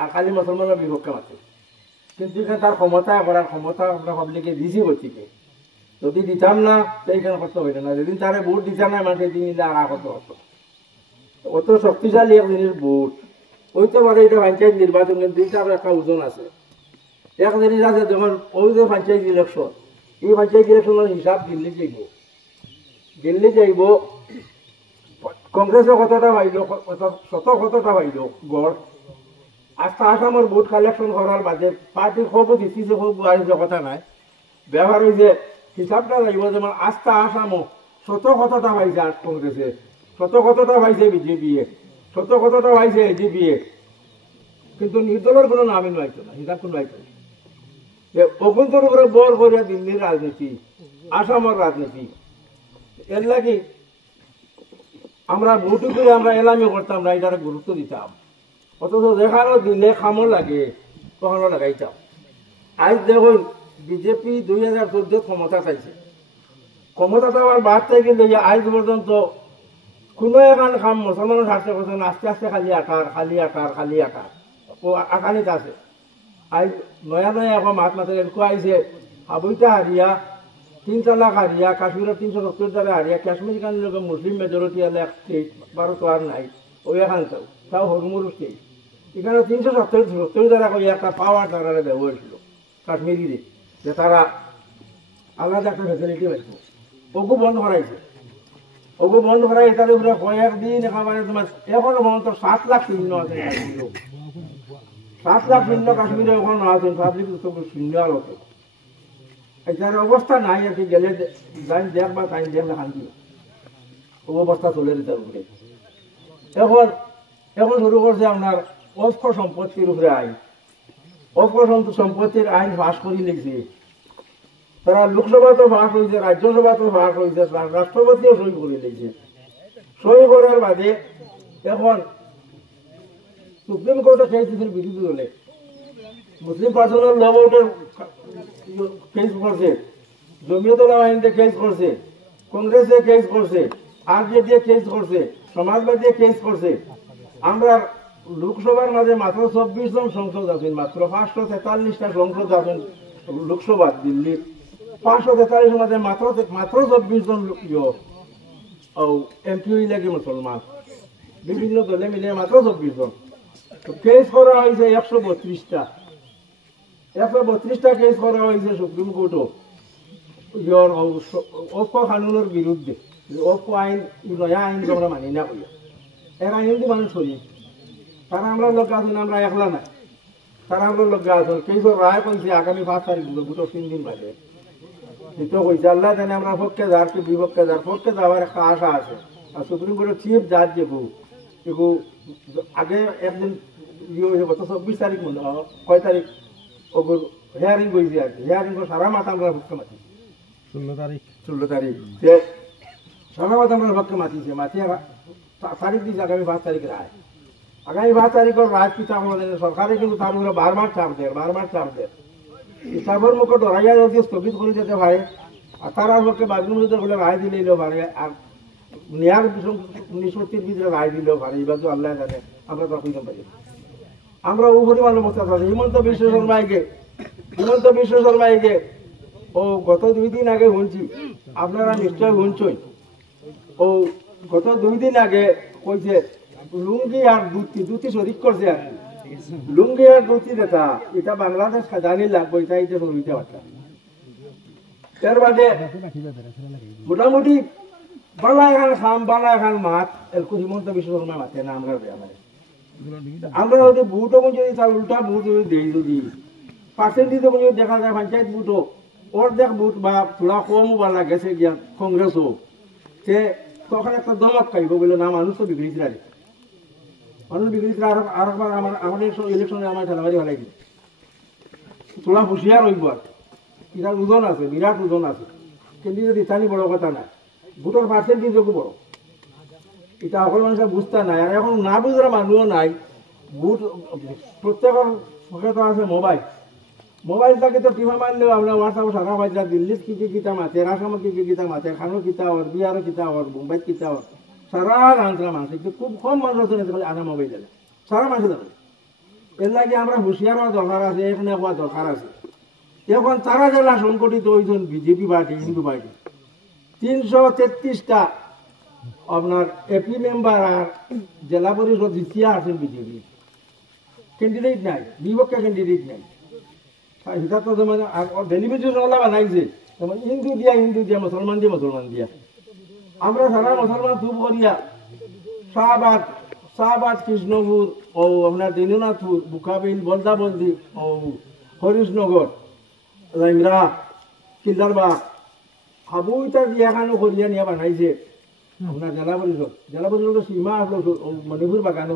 আর খালি মুসলমানের বিপক্ষে মাতে। কিন্তু এখানে তার ক্ষমতা করার ক্ষমতা আমরা পাবলিকে দিছি করছিকে, যদি দিতাম না তো এইখানে কষ্ট হইতো না। যেদিন তারা ভোট দিতাম না মানুষ দিন আর কত হতো। অত শক্তিশালী এক জিনিস ভোট হইতে পারে। এটা পঞ্চায়েত নির্বাচন কিন্তু দুইটার একটা ওজন আছে। এক জিনিস আছে যখন ওই যে পঞ্চায়েত ইলেকশন, এই পঞ্চায়েত ইলেকশনের হিসাব দিল্লি যাইব কংগ্রেসে কতটা পাইল, কতটা পাইল গড়। আস্থা আসামের ভোট কালেকশন করার বাদে পার্টির খুব দিচ্ছে খুব আসছে কথা নাই, ব্যবহার হয়েছে হিসাবটা লাগিব। যেমন আস্থা আসামও কতটা পাইছে কংগ্রেসে, কতটা পাইছে বিজেপি, কতটা পাইছে এজিপি, কিন্তু নির্দলের কোনো নামই নয়তো না, হিসাব কোনো নয়তো না। অভ্যন্তর উপরে বর করিয়া দিল্লির রাজনীতি, আসামের রাজনীতি, এর লাগি আমরা ভোট করে আমরা এলামি করতাম না, এটার গুরুত্ব দিতাম। অথচ যেখানে দিলে খামো লাগে তখনও লাগাইতাম। আজ দেখুন বিজেপি 2014 ক্ষমতা চাইছে, ক্ষমতা চাওয়ার বাদ থেকে আজ পর্যন্ত কোনো এখন কাম মুসলমানের স্বার্থে করছে না। আস্তে আস্তে খালি আকার আকানিত আছে। আজ নয়া এখন মাতে এরকম আইছে হাবুইটা হারিয়া 3 তালাক হারিয়া, কাশ্মীরের 370 জায়গায় হারিয়া, কাশ্মীর কান মুসলিম মেজরিটি হলে এক স্টেট, ভারত আর নাই ওই এখান তাও হরমুর স্টেট। এখানে 370 জায়গা করে একটা পাওয়ার তারা দেওয়া হয়েছিল কাশ্মীরিরে, যে তারা আলাদা একটা ফেসিলিটি পাইছে। ওগু বন্ধ করাইছে, তাদের উপরে কয়েকদিন একেবারে তোমার এখনো পর্যন্ত 7 লাখ শূন্য আছে কাশ্মীর, 7 লাখ শূন্য কাশ্মীরে ওখানে আছেন পাবলিক শূন্য আলোকে। এটার অবস্থা নাই আর কি, গেলে দেখ বা তাই দেখলে শান্তি অবস্থা চলে যেতে উপরে। এখন শুরু করছে আপনার অক্ষ সম্পত্তির উপরে আইন, অক্ষ সম্পত্তির আইন পাশ করে লিখছে তারা। লোকসভাতেও পাশ হয়েছে, রাজ্যসভাতেও পাশ হয়েছে, রাষ্ট্রপতিও সই করে লিখছে। সই করার বাদে এখন সুপ্রিম কোর্টে কেস দিয়েছিল বিরোধী দলে, মুসলিম পার্সোনাল ল বোর্ডের কেস করছে, জমিয়তুল আইনতে কেস করছে, কংগ্রেসে কেস করছে, আরজেডি কেস করছে, সমাজবাদী কেস করছে। আমরা লোকসভার মাঝে মাত্র 24 জন সংসদ আছেন, মাত্র 543টা সংসদ আছেন লোকসভা দিল্লির। 543 মাঝে মাত্র 24 জন এমপি লাগে মুসলমান, বিভিন্ন দলে মিলে মাত্র 24 জন। কেস করা হয়েছে 132টা কেস করা হয়েছে সুপ্রিম কোর্টও অক্ষ কানুনের বিরুদ্ধে। অক্ষ আইন নয়া আইন আমরা মানি না করিয়া, এর আইন দিয়ে মানুষ করি। তারা আমরা লোক আছেন, আমরা একলা নাই, তারা আমরা লোক আছেন। কেস রায় কইছে আগামী 5 তারিখ দুটো 3 দিন বাজে তো কইছে আল্লাহ জানে আমরা পক্ষে যার কি বিপক্ষে যার, পক্ষে যাওয়ার একটা আশা আছে। আর সুপ্রিম কোর্টের চিফ জাজ যে আগে একদিন গত 24 তারিখ মনে হয়, 6 তারিখ ওগুর হেয়ারিং করেছি আর কি। হেয়ারিং করে সারা মাথা আমরা পক্ষে মাতি 16 তারিখ সারা মাথা আমরা পক্ষে মাতিছে, মাতিয়ে তারিখ দিয়েছে আগামী 5 তারিখ রায়। আগামী 5 তারিখের রায় কি আমাদের সরকারে কিন্তু তার উপরে বারবার চাপ দেয়। হিসাবের মুখে ডরাইয়া যদি স্থগিত করে যেতে পারে, আর তারা পক্ষে বাথরুম বলে রায় দিলেও পারে, আর নেয়ার নিষ্পত্তির ভিতরে রায় দিলেও পারে। এবার তো আল্লাহ জানে, আমরা তো কইতে পারি। আমরা উপরে ভালো অবস্থা থাকি। হিমন্ত বিশ্ব শর্মাইকে ও গত 2 দিন আগে শুনছি, আপনারা নিশ্চয় শুনছই। ও গত 2 দিন আগে কইছে লুঙ্গি আর দুটি শরিক করছে আর কি। লুঙ্গি আর দুটি দেখা এটা বাংলাদেশ জানি লাগবে, এটা এটা শুনতে পারতাম। এর বাদে মোটামুটি বালা এখন মাত এরকম হিমন্ত বিশ্ব শর্মা মাতে না আমরা আমরা যদি বুটও যদি তার উল্টা বুট যদি দিই, যদি পার্সেন্টেজ যদি দেখা যায় পঞ্চায়েত বুটও অর্ধেক বুট বা থোড়া কমও বালা গেছে গিয়া কংগ্রেসও, সে তখন একটা দমক খাইব বলে না, মানুষ তো বিগড়িতে আর আরেকবার আমাদের ইলেকশনে আমার ঠেলাবাড়ি হলাই দিল, থোড়া হুঁশিয়ার হইব। আর এটার ওজন আছে, বিরাট ওজন আছে। কিন্তু যদি ইতানি বড় কথা না, ভোটের পার্সেন্টেজও বড়, এটা সকল মানুষের বুঝতে নাই। আর এখন না বুঝার মানুষও নাই। বুট প্রত্যেকের পকেট আছে মোবাইলটাকে তো টিভা মারলেও আমরা হোয়াটসঅ্যাপ সারা বাজা দিল্লিত কি কিতা মাতে, আসামত কি কিতা মাতে, খানো কিতা হর, বিহারও কিতা হর, মুম্বাইত কিতা হর, সারা আনসার মানুষ। খুব কম মানুষ আছে আনা মোবাইল সারা মানুষ জানে। এর লাগে আমরা হুঁশিয়ার হওয়া দরকার আছে, এখানে হওয়া দরকার আছে। এখন তারা জেলা সংগঠিত হয়েছেন বিজেপি পার্টি, হিন্দু পার্টি 333টা আপনার এপি মেম্বার আর জেলা পরিষদ জিতিয়া আছেন বিজেপি, ক্যান্ডিডেট নাই, বিপক্ষে ক্যান্ডিডেট নাই। সেটা তো যেমন ডেলিভেশন ওলা বানাইছে যেমন হিন্দু দিয়া মুসলমান দিয়া। আমরা সারা মুসলমান খুব করিয়া শাহবাদ কৃষ্ণপুর ও আপনার দিননাথপুর বুকাবিল বলদাবন্দি ও হরিশনগর রাইমরা কিল্লারবাগ হাবুইটা দিয়ে এখানে করিয়া নিয়ে বানাইছে আপনার জেলা পরিষদের সীমা আসলো মণিপুর বাগানো